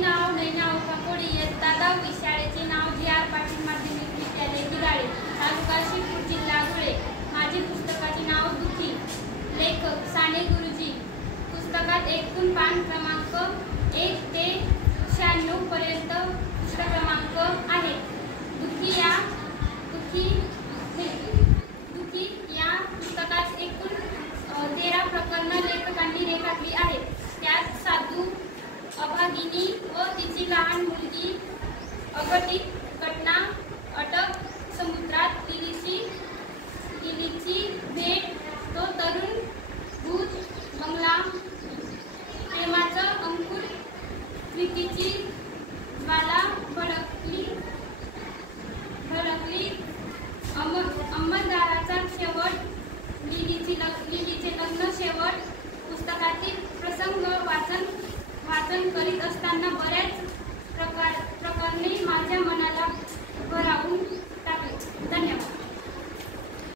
नाव नैना काकोडी, इयत्ता 10वी, शाळेचे नाव जी.आर. पाटील माध्यमिक विद्यालय गिराळे, तालुका शिरपूर, जिल्हा धुळे. माझे पुस्तकाचे नाव दुखी. लेखक साने गुरुजी. पुस्तकात एकूण पान क्रमांक 1 ते 96 पर्यंत पृष्ठ क्रमांक आहेत. दुखी या पुस्तकात एकूण 13 प्रकरणं लेखकांनी रेखाटली आहेत. त्यात साधू, अभागिनी व तिची लहान मुलगी, अघटित घटना, अटक, समुद्रात लिलीची भेट, तो तरुण, भूत बंगला, प्रेमाचं अंकुर, प्रीतीची ज्वाला भडकली, अंमलदाराचा शेवट, लिलीचे लग्न शेवट. पुस्तकातील प्रसंग वाचन करीत असताना बऱ्याच